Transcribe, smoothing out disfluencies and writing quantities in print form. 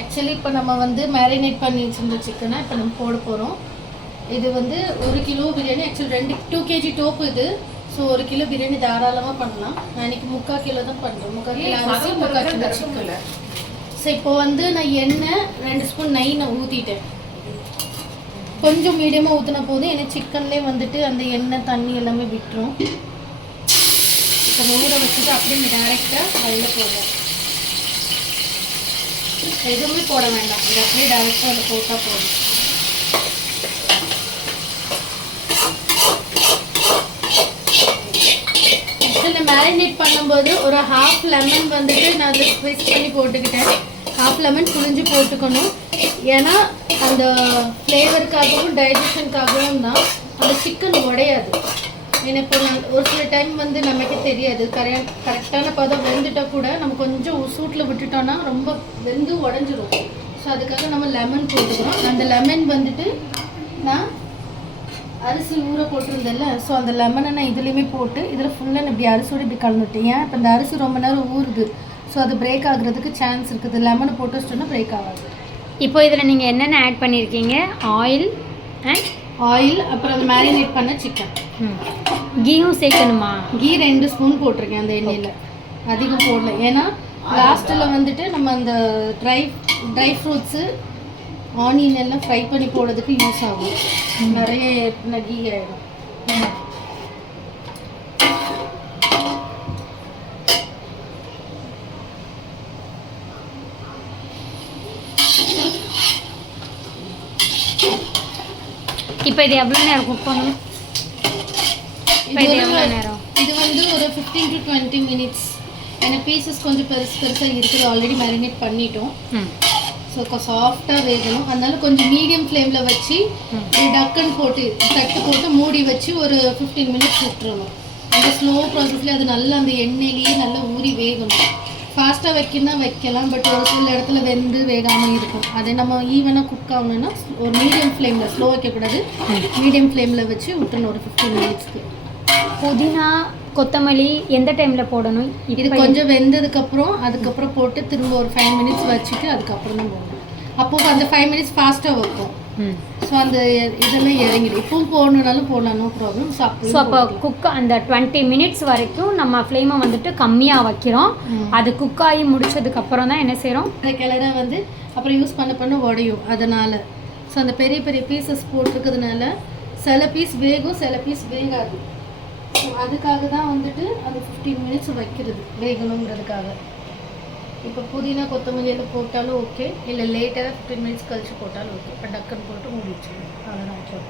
Actually இப்போ நம்ம வந்து மேரினேட் பண்ணி வச்சுருந்த சிக்கனை இப்போ நம்ம போட போகிறோம். இது வந்து 1 கிலோ பிரியாணி. ஆக்சுவலி 2 kg டோப்பு இது. ஸோ 1 கிலோ பிரியாணி தாராளமாக பண்ணலாம். நான் இன்றைக்கி 3/4 கிலோ தான் பண்ணுறேன். 3/4 கிலோ அரிசி 3/4 கிலோ சிக்கன். ஸோ இப்போ வந்து நான் எண்ணெய் 2 ஸ்பூன் நெய் நான் ஊற்றிட்டேன். கொஞ்சம் மீடியமாக ஊற்றினா போதும். ஏன்னா சிக்கன்லேயே வந்துட்டு அந்த எண்ணெய் தண்ணி எல்லாமே விட்டுரும். இப்போ மூட வச்சுட்டு அப்படியே டேரெக்டாக அதில் போடுறோம். எதுவுமே போட வேண்டாம். இது அப்படியே டேரெக்டாக அதில் போட்டால் போதும். ஆக்சுவலி மேரினேட் பண்ணும்போது ஒரு ஹாஃப் லெமன் வந்துட்டு நான் அதில் ஸ்க்வீஸ் பண்ணி போட்டுக்கிட்டேன். ஹாஃப் லெமன் புழிஞ்சு போட்டுக்கணும். ஏன்னா அந்த ஃப்ளேவருக்காகவும் டைஜஷனுக்காகவும் தான் அந்த சிக்கன் உடையாது. ஏன்னா இப்போ ஒரு சில டைம் வந்து நமக்கே தெரியாது கரெக்டான பதம் வெந்துட்டால் கூட நம்ம கொஞ்சம் சூட்டில் விட்டுட்டோன்னா ரொம்ப வெந்து உடஞ்சிரும். ஸோ அதுக்காக நம்ம லெமன் போட்டுக்கிறோம். அந்த லெமன் வந்துட்டு நான் அரிசி ஊற போட்டிருந்தேன்ல, ஸோ அந்த லெமனை நான் இதுலேயுமே போட்டு இதில் ஃபுல்லாக இப்படி அரிசியோடு இப்படி கலந்துட்டேன். ஏன் இப்போ இந்த அரிசி ரொம்ப நேரம் ஊறுது, ஸோ அது பிரேக் ஆகுறதுக்கு சான்ஸ் இருக்குது. லெமனை போட்டு வச்சிட்டோன்னா பிரேக் ஆகாது. இப்போ இதில் நீங்கள் என்னென்ன ஆட் பண்ணியிருக்கீங்க? ஆயில் அப்புறம் அது மேரினேட் பண்ண சிக்கன். கீயும் சேர்க்கணுமா? கீ 2 ஸ்பூன் போட்டிருக்கேன் அந்த எண்ணெயில். அதிகம் போடல. ஏன்னா லாஸ்ட்டில் வந்துட்டு நம்ம அந்த ட்ரை ஃப்ரூட்ஸு ஆனியன் எல்லாம் ஃப்ரை பண்ணி போடுறதுக்கு யூஸ் ஆகும். நிறைய கீ ஆகிடும். இப்போ இது எவ்வளோ நேரம் குக் பண்ணணும்? இது எவ்வளோ நேரம்? இது வந்து ஒரு 15 to 20 minutes. ஏன்னா பீசஸ் கொஞ்சம் பெருசாக இருக்குது. ஆல்ரெடி மேரினேட் பண்ணிட்டோம். ஸோ சாஃப்டாக வேகணும். அதனால கொஞ்சம் மீடியம் ஃப்ளேமில் வச்சு டக்குன்னு போட்டு தட்டு போட்டு மூடி வச்சு ஒரு 15 minutes விட்டுறணும். அந்த ஸ்லோ ப்ராசஸ்லேயே அது நல்லா அந்த எண்ணெயிலேயே நல்லா ஊறி வேகணும். ஃபாஸ்ட்டாக வைக்கலாம். பட் ஒரு சில இடத்துல வெந்து வேகாமல் இருக்கும். அதை நம்ம ஈவனாக குக் ஆகணும்னா ஒரு மீடியம் ஃப்ளேமில், ஸ்லோ வைக்கக்கூடாது, மீடியம் ஃப்ளேமில் வச்சு விட்டுறணும் ஒரு 15 minutesக்கு. புதினா கொத்தமல்லி எந்த டைமில் போடணும்? இது கொஞ்சம் வெந்ததுக்கப்புறம் அதுக்கப்புறம் போட்டு திரும்ப ஒரு 5 minutes வச்சுட்டு அதுக்கப்புறம் தான் போடணும். அப்போது அந்த 5 minutes ஃபாஸ்ட்டாக வைப்போம். ஸோ அந்த இதெல்லாம் இறங்கிடும். இப்பவும் போடணுன்னாலும் போடலாம், நோ ப்ராப்ளம். ஸோ அப்போ குக் அந்த 20 minutes வரைக்கும் நம்ம ஃப்ளேமை வந்துட்டு கம்மியாக வைக்கிறோம். அது குக் ஆகி முடிச்சதுக்கப்புறம் தான் என்ன செய்கிறோம்? அந்த கிளற வந்து அப்புறம் யூஸ் பண்ண உடையும். அதனால் ஸோ அந்த பெரிய பெரிய பீசஸ் போட்டிருக்கிறதுனால சில பீஸ் வேகும், சில பீஸ் வேகாது. ஸோ அதுக்காக தான் வந்துட்டு அந்த 15 minutes வைக்கிறது, வேகணுங்கிறதுக்காக. இப்போ புதினா கொத்தமல்லி எல்லாம் போட்டாலும் ஓகே, இல்லை லேட்டராக 15 minutes கழிச்சு போட்டாலும் ஓகே. இப்போ டக்குன்னு போட்டு மூடி வச்சுக்கணும். அவ்வளோதான்.